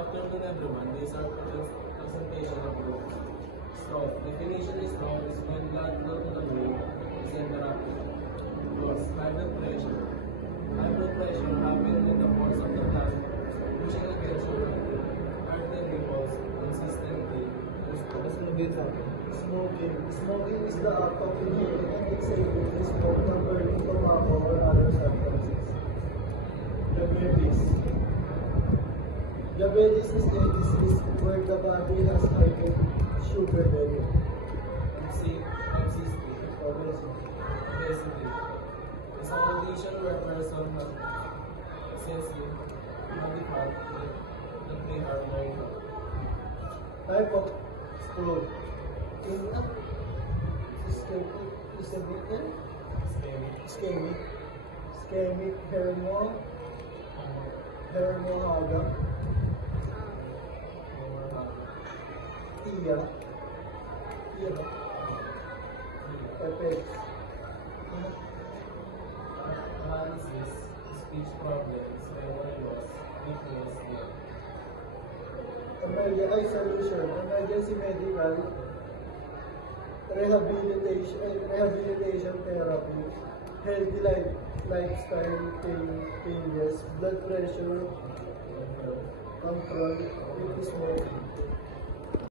afternoon, everyone. This is our presentation of group. Stroke. Definition is stroke is when blood flow to the brain is interrupted. Cause high blood pressure. High blood pressure happens when the force of the blood pushing against your artery ripples consistently. Smoking. Smoking is the act of inhaling and exhaling the smoke from burning tobacco or other substances. Diabetes. Diabetes is a disease where the body has high sugar level. Obesity. Obesity. It's a condition where a person has excessive body fat that may harm their health. Type of stroke. Ischemic hemorrhagia. TIA. Epic. Paralysis, speech problems, memory loss, weakness, Emergency medical rehabilitation therapy, healthy lifestyle changes, blood pressure control, fitness